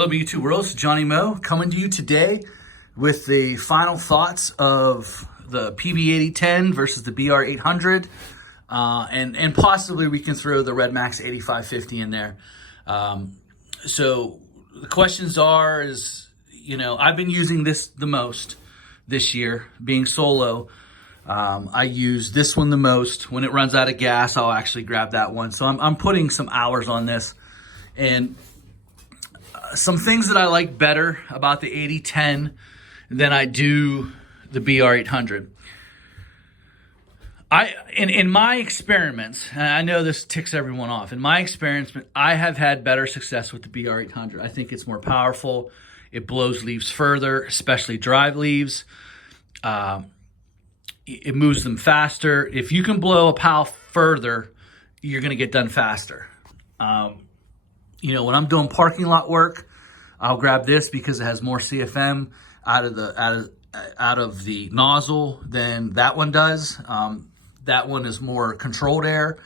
Hello, YouTube world. It's Johnny Moe coming to you today with the final thoughts of the PB8010 versus the BR800, and possibly we can throw the Red Max 8550 in there. So the questions are, I've been using this the most this year, being solo. I use this one the most. When it runs out of gas, I'll actually grab that one. So I'm putting some hours on this, and some things that I like better about the 8010 than I do the BR800. In my experiments, and I know this ticks everyone off, in my experiments, I have had better success with the BR800. I think it's more powerful. It blows leaves further, especially drive leaves. It moves them faster. If you can blow a pal further, you're going to get done faster. When I'm doing parking lot work, I'll grab this because it has more CFM out of the nozzle than that one does. That one is more controlled air,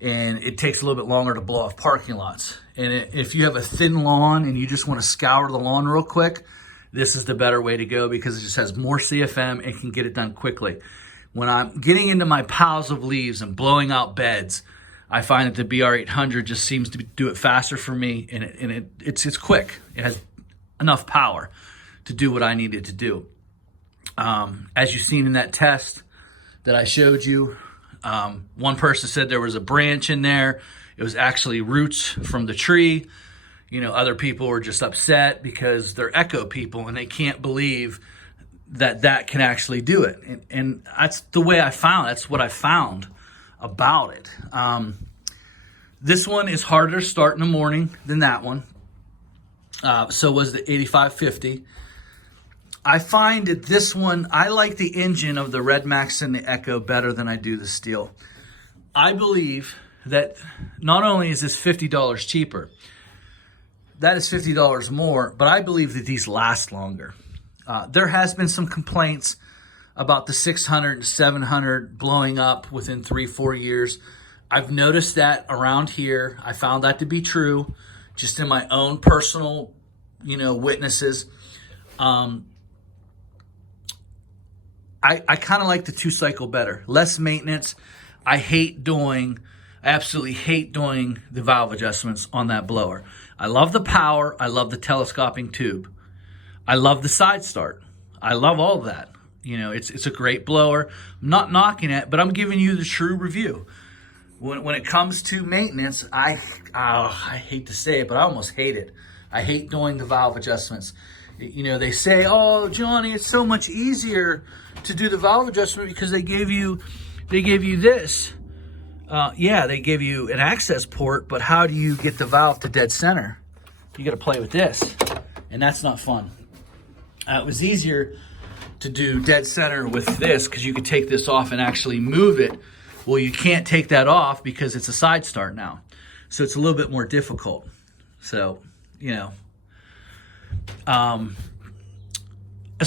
and it takes a little bit longer to blow off parking lots. And if you have a thin lawn and you just want to scour the lawn real quick, this is the better way to go because it just has more CFM and can get it done quickly. When I'm getting into my piles of leaves and blowing out beds, I find that the BR800 just seems to do it faster for me, and it's quick. It has enough power to do what I need it to do. As you've seen in that test that I showed you, one person said there was a branch in there. It was actually roots from the tree. Other people were just upset because they're echo people and they can't believe that can actually do it. And that's the way that's what I found about it. This one is harder to start in the morning than that one. So was the 8550. I find that this one, I like the engine of the Red Max and the Echo better than I do the stihl. I believe that not only is this $50 cheaper, that is $50 more, but I believe that these last longer. There has been some complaints about the 600 and 700 blowing up within 3-4 years. I've noticed that around here. I found that to be true just in my own personal, witnesses. I kind of like the 2-cycle better. Less maintenance. I absolutely hate doing the valve adjustments on that blower. I love the power. I love the telescoping tube. I love the side start. I love all of that. It's a great blower. I'm not knocking it, but I'm giving you the true review. When it comes to maintenance, I hate to say it, but I almost hate it. I hate doing the valve adjustments. They say, "Oh, Johnny, it's so much easier to do the valve adjustment because they gave you this." Yeah, they give you an access port, but how do you get the valve to dead center? You got to play with this, and that's not fun. It was easier to do dead center with this because you could take this off and actually move it. Well, you can't take that off because it's a side start now. So it's a little bit more difficult. So, as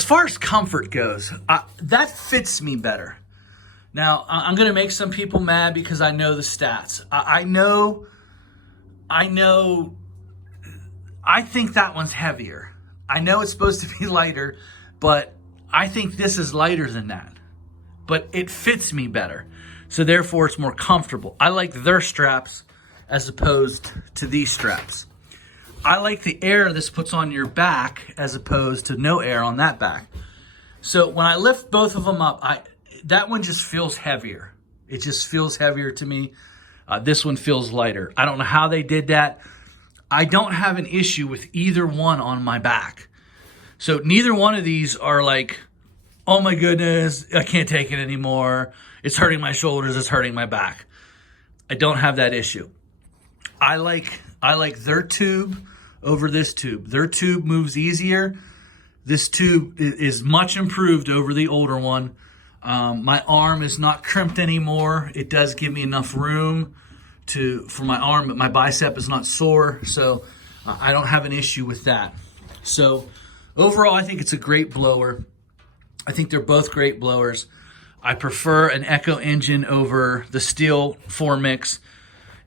far as comfort goes, that fits me better. Now, I'm going to make some people mad because I know the stats. I think that one's heavier. I know it's supposed to be lighter, but I think this is lighter than that. But it fits me better. So therefore, it's more comfortable. I like their straps as opposed to these straps. I like the air this puts on your back as opposed to no air on that back. So when I lift both of them up, that one just feels heavier. It just feels heavier to me. This one feels lighter. I don't know how they did that. I don't have an issue with either one on my back. So neither one of these are like, "Oh my goodness, I can't take it anymore. It's hurting my shoulders, it's hurting my back." I don't have that issue. I like their tube over this tube. Their tube moves easier. This tube is much improved over the older one. My arm is not crimped anymore. It does give me enough room for my arm, but my bicep is not sore. So I don't have an issue with that. So overall, I think it's a great blower. I think they're both great blowers. I prefer an Echo engine over the stihl 4 mix.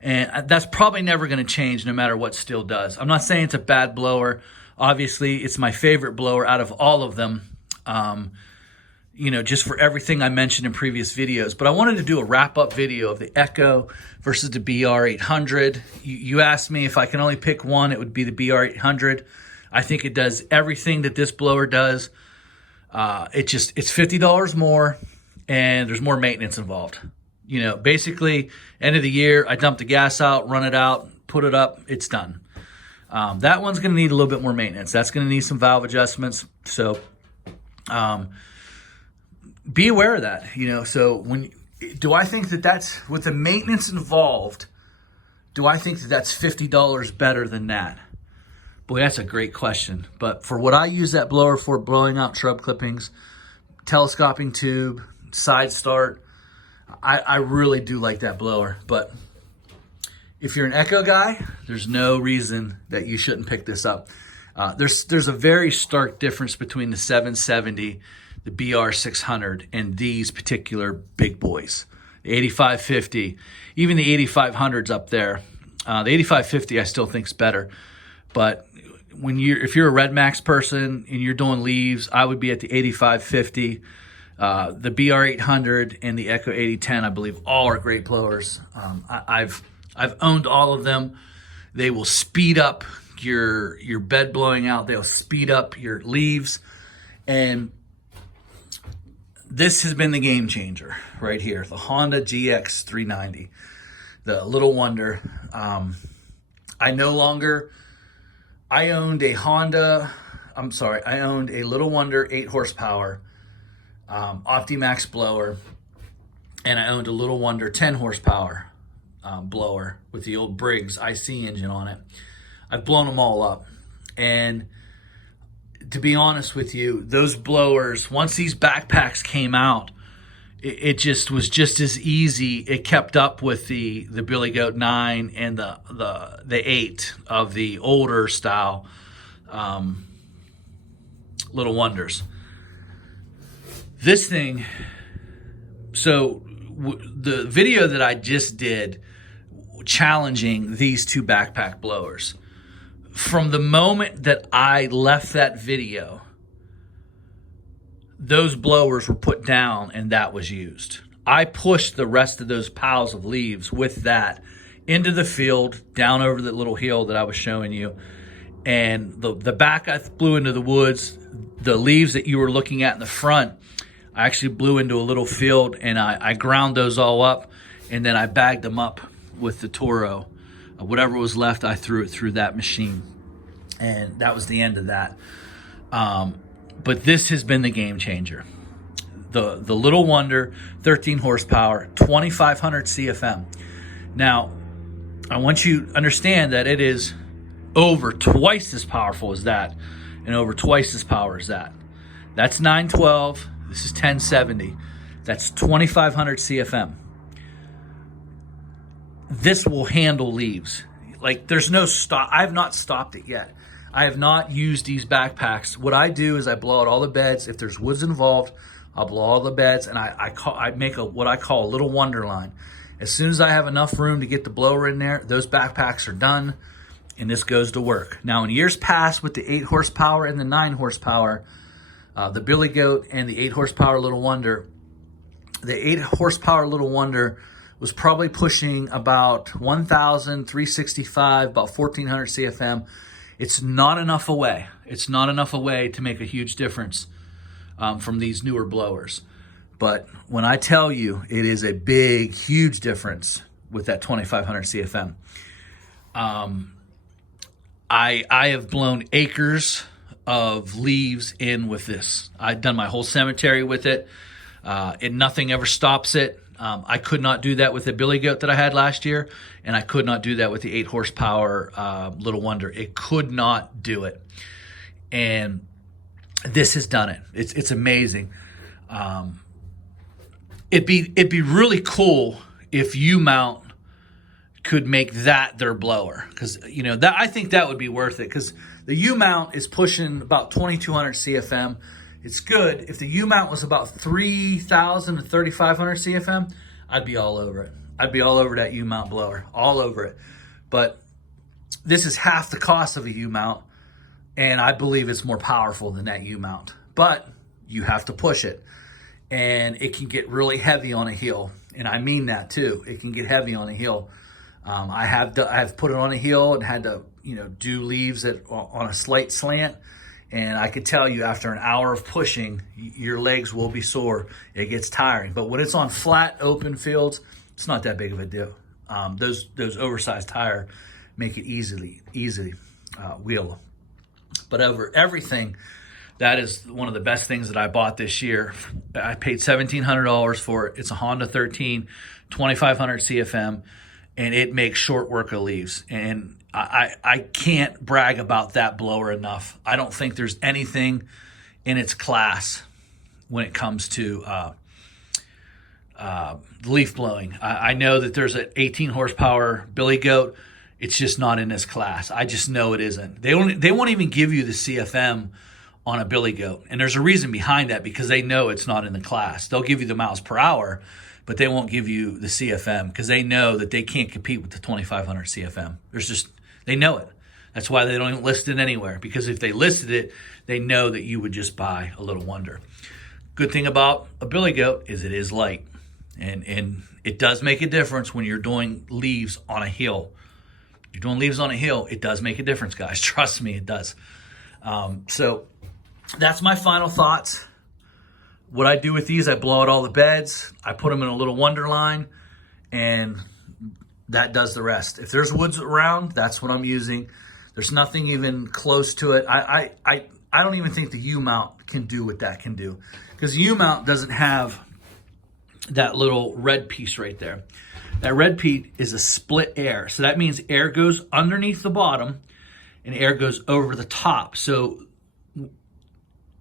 And that's probably never going to change no matter what Stihl does. I'm not saying it's a bad blower. Obviously, it's my favorite blower out of all of them, just for everything I mentioned in previous videos. But I wanted to do a wrap-up video of the Echo versus the BR800. You asked me if I can only pick one, it would be the BR800. I think it does everything that this blower does. It's $50 more, and there's more maintenance involved. Basically, end of the year, I dump the gas out, run it out, put it up, it's done. That one's going to need a little bit more maintenance. That's going to need some valve adjustments. So be aware of that. So do I think that that's, with the maintenance involved, do I think that that's $50 better than that? Boy, that's a great question. But for what I use that blower for, blowing out shrub clippings, telescoping tube, side start, I really do like that blower. But if you're an Echo guy, there's no reason that you shouldn't pick this up. There's a very stark difference between the 770, the BR600, and these particular big boys. The 8550, even the 8500's up there. The 8550 I still think is better. But if you're a Red Max person and you're doing leaves, I would be at the 8550. The BR800 and the Echo 8010, I believe, all are great blowers. I've owned all of them. They will speed up your bed blowing out. They'll speed up your leaves. And this has been the game changer right here. The Honda GX390, the Little Wonder. I owned a Little Wonder 8 horsepower OptiMax blower, and I owned a Little Wonder 10 horsepower blower with the old Briggs IC engine on it. I've blown them all up, and to be honest with you, those blowers, once these backpacks came out, it just was just as easy. It kept up with the Billy Goat 9 and the 8 of the older style Little Wonders. This thing, so the video that I just did challenging these two backpack blowers, from the moment that I left that video, those blowers were put down and that was used. I pushed the rest of those piles of leaves with that into the field, down over the little hill that I was showing you. And the back I blew into the woods. The leaves that you were looking at in the front, I actually blew into a little field, and I ground those all up, and then I bagged them up with the Toro. Whatever was left, I threw it through that machine, and that was the end of that. But this has been the game changer. The Little Wonder, 13 horsepower, 2,500 CFM. Now, I want you to understand that it is over twice as powerful as that, and over twice as power as that. That's 912. This is 1070. That's 2,500 CFM. This will handle leaves. Like, there's no stop. I have not stopped it yet. I have not used these backpacks. What I do is I blow out all the beds. If there's woods involved, I'll blow all the beds, and I make what I call a Little Wonder line. As soon as I have enough room to get the blower in there, those backpacks are done, and this goes to work. Now, in years past, with the 8 horsepower and the 9 horsepower, the Billy Goat and the 8 horsepower Little Wonder, the 8 horsepower Little Wonder was probably pushing about 1,365, about 1,400 CFM. It's not enough away. It's not enough away to make a huge difference from these newer blowers. But when I tell you, it is a big, huge difference with that 2,500 CFM. I have blown acres of leaves in with this. I've done my whole cemetery with it. Nothing ever stops it. I could not do that with the Billy Goat that I had last year, and I could not do that with the 8 horsepower Little Wonder. It could not do it. And this has done it. It's amazing. It'd be really cool if U-mount could make that their blower, because that, I think that would be worth it, because the U-mount is pushing about 2,200 CFM. It's good. If the U-mount was about 3,000 to 3,500 CFM, I'd be all over it. I'd be all over that U-mount blower, all over it. But this is half the cost of a U-mount, and I believe it's more powerful than that U-mount. But you have to push it, and it can get really heavy on a hill, and I mean that too. It can get heavy on a hill. I've put it on a hill and had to, do leaves on a slight slant. And I could tell you after an hour of pushing, your legs will be sore. It gets tiring. But when it's on flat, open fields, it's not that big of a deal. Those oversized tire make it easy wheel. But over everything, that is one of the best things that I bought this year. I paid $1,700 for it. It's a Honda 13, 2500 CFM, and it makes short work of leaves. And I can't brag about that blower enough. I don't think there's anything in its class when it comes to leaf blowing. I know that there's an 18 horsepower Billy Goat. It's just not in this class. I just know it isn't. They won't even give you the CFM on a Billy Goat. And there's a reason behind that, because they know it's not in the class. They'll give you the miles per hour, but they won't give you the CFM because they know that they can't compete with the 2500 CFM. They know it. That's why they don't even list it anywhere, because if they listed it, they know that you would just buy a Little Wonder. Good thing about a Billy Goat is it is light, and it does make a difference when you're doing leaves on a hill. You're doing leaves on a hill, it does make a difference, guys. Trust me, it does. So that's my final thoughts. What I do with these, I blow out all the beds, I put them in a Little Wonder line, and that does the rest. If there's woods around, that's what I'm using. There's nothing even close to it. I don't even think the U-mount can do what that can do, because the U-mount doesn't have that little red piece right there. That red piece is a split air. So that means air goes underneath the bottom and air goes over the top. So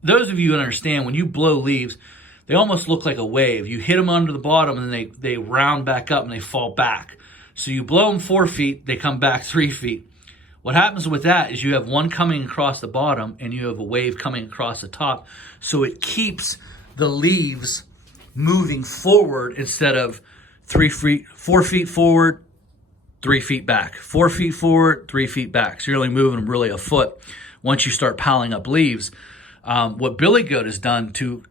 those of you who understand, when you blow leaves, they almost look like a wave. You hit them under the bottom and then they round back up and they fall back. So you blow them 4 feet, they come back 3 feet. What happens with that is you have one coming across the bottom and you have a wave coming across the top. So it keeps the leaves moving forward instead of 4 feet forward, 3 feet back. 4 feet forward, 3 feet back. So you're only moving them really a foot once you start piling up leaves. What Billy Goat has done to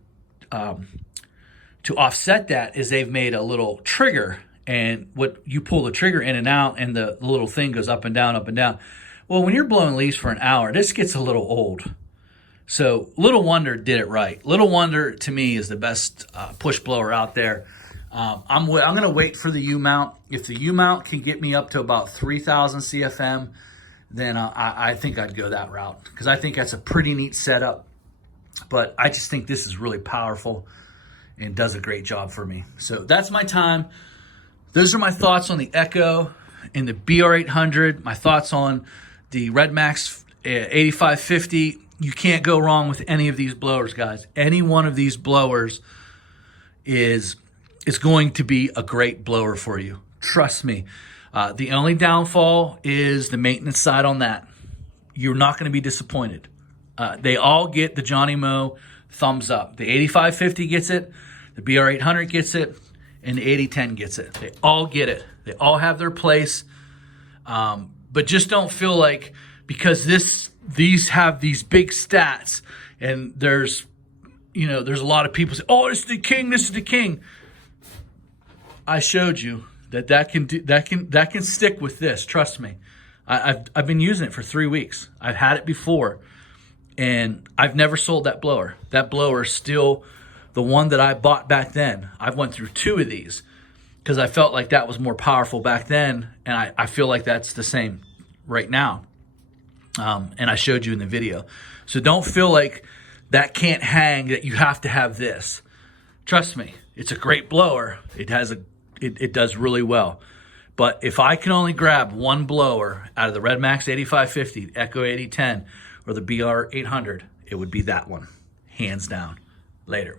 offset that is they've made a little trigger, and what you pull the trigger in and out, and the little thing goes up and down, up and down. Well, when you're blowing leaves for an hour, this gets a little old. So Little Wonder did it right. Little Wonder, to me, is the best push blower out there. I'm going to wait for the U-mount. If the U-mount can get me up to about 3,000 CFM, then I think I'd go that route, because I think that's a pretty neat setup. But I just think this is really powerful and does a great job for me. So that's my time. Those are my thoughts on the Echo and the BR800, my thoughts on the Red Max 8550. You can't go wrong with any of these blowers, guys. Any one of these blowers is going to be a great blower for you. Trust me. The only downfall is the maintenance side on that. You're not going to be disappointed. They all get the Johnny Moe thumbs up. The 8550 gets it, the BR800 gets it, and the 8010 gets it. They all get it. They all have their place. But just don't feel like, because these have these big stats, and there's a lot of people say, "Oh, it's the king. This is the king." I showed you that can stick with this. Trust me. I've been using it for 3 weeks. I've had it before, and I've never sold that blower. That blower is still the one that I bought back then. I've went through 2 of these because I felt like that was more powerful back then, and I feel like that's the same right now. And I showed you in the video. So don't feel like that can't hang, that you have to have this. Trust me, it's a great blower. It does really well. But if I can only grab one blower out of the Red Max 8550, Echo 8010, or the BR800, it would be that one, hands down. Later.